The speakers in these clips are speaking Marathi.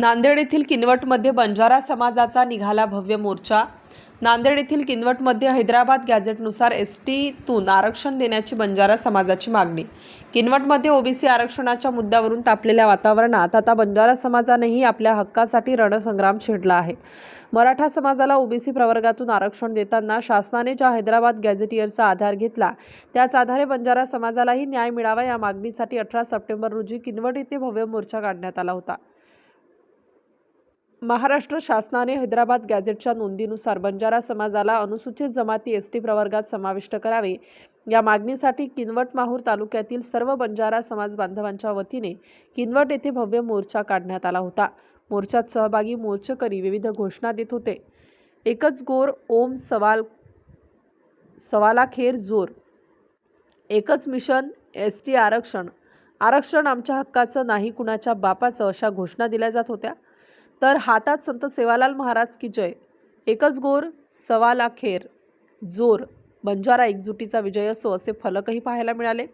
नांदेड येथील किनवटमध्ये बंजारा समाजाचा निघाला भव्य मोर्चा. नांदेड येथील किनवटमध्ये हैदराबाद गॅझेटनुसार एस टीतून आरक्षण देण्याची बंजारा समाजाची मागणी. किनवटमध्ये ओबीसी आरक्षणाच्या मुद्द्यावरून तापलेल्या वातावरणात आता बंजारा समाजानेही आपल्या हक्कासाठी रणसंग्राम छेडला आहे. मराठा समाजाला ओबीसी प्रवर्गातून आरक्षण देताना शासनाने ज्या हैदराबाद गॅझेटियरचा आधार घेतला त्याच आधारे बंजारा समाजालाही न्याय मिळावा या मागणीसाठी अठरा सप्टेंबर रोजी किनवट येथे भव्य मोर्चा काढण्यात आला होता. महाराष्ट्र शासनाने हैदराबाद गॅझेटच्या नोंदीनुसार बंजारा समाजाला अनुसूचित जमाती एस टी प्रवर्गात समाविष्ट करावे. या मागणीसाठी किनवट माहूर तालुक्यातील सर्व बंजारा समाज बांधवांच्या वतीने किनवट येथे भव्य मोर्चा काढण्यात आला होता. मोर्चात सहभागी मोर्चकरी विविध घोषणा देत होते. एकच गोर ओम सवाल सवालाखेर जोर. एकच मिशन एस टी आरक्षण. आरक्षण आमच्या हक्काचं नाही कुणाच्या बापाचं अशा घोषणा दिल्या जात होत्या. तर हातात संत सेवालाल महाराज की जय. एकच गोर सवाला खेर. जोर बंजारा एकजुटीचा विजय असो असे फलकही पाहायला मिळाले.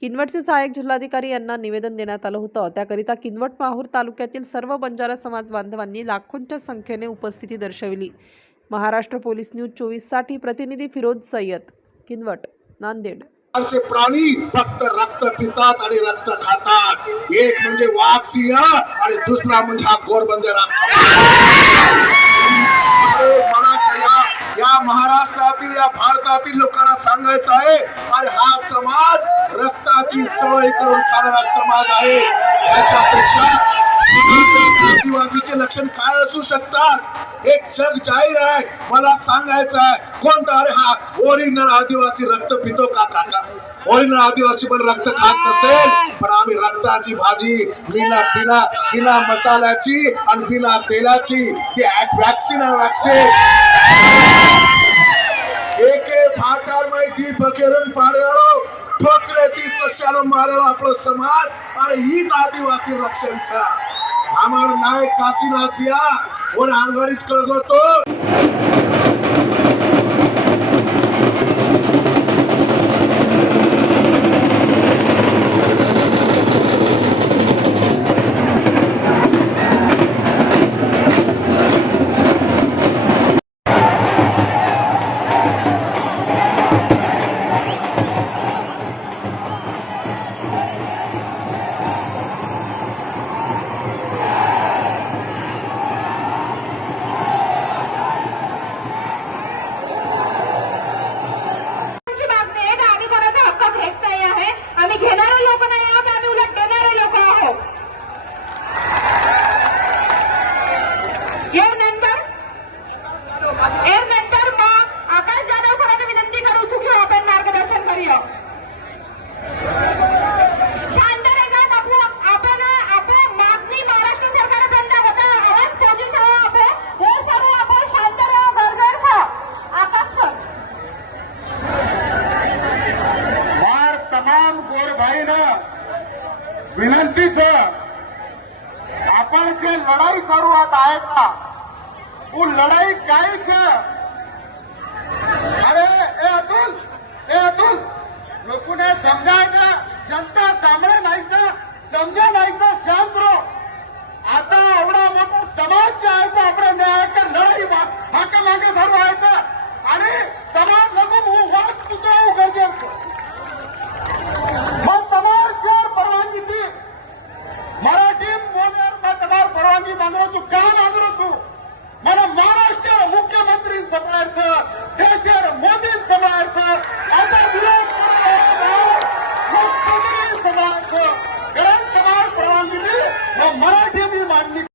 किनवटचे सहाय्यक जिल्हाधिकारी यांना निवेदन देण्यात आलं होतं. त्याकरिता किनवट माहूर तालुक्यातील सर्व बंजारा समाज बांधवांनी लाखोंच्या संख्येने उपस्थिती दर्शविली. महाराष्ट्र पोलीस न्यूज चोवीससाठी प्रतिनिधी फिरोज सय्यद. किनवट नांदेड. प्रकारचे प्राणी फक्त रक्त पितात आणि रक्त खातात. एक म्हणजे वाघ सिंह आणि दुसरा म्हणजे हा गोरबंदेरा या महाराष्ट्रातील या भारतातील लोकांना सांगायचं आहे आणि हा समाज रक्ताची सवय करून खाणारा समाज आहे. त्याच्यापेक्षा आदिवासीचे लक्षण काय असू शकतात? एक जग जाहीर आहे. मला सांगायचं आहे कोणता? अरे हा ओरिजिनल आदिवासी रक्त पितो का काका? ओरिजिनल आदिवासी पण रक्त खात नसेल पण आम्ही रक्ताची भाजी बिना बिना बिना मसाल्याची आणि बिना तेलाची ती वॅक्सिन आहे वॅक्सिन एके भाकार माहिती बकेरन पाड्याळो ठोकरे ती सश्यानो मारेलो आपलो समाज. आणि हीच आदिवासी रक्षण আমার নায়ক কাশীনাথ পিয়া ওর আঙ্গরিস করে তো विनंतीच आपण जे लढाई करू होत आहेत ना तू लढाई कायच अरे ए अतुल ए अतुल लोकने समजायचं जनता सामने नाहीचं समजा नाहीचं शांत रो आता एवढा मोठा समाज जे आहे तो आपण न्यायाचा लढाई हक्क मागे धरू व्हायचा समाज का डॉक्टर मोदी समाज का अदरविरोध मुस्लिम समाज को गरम समाज परवानगी में वो मराठी भी माननी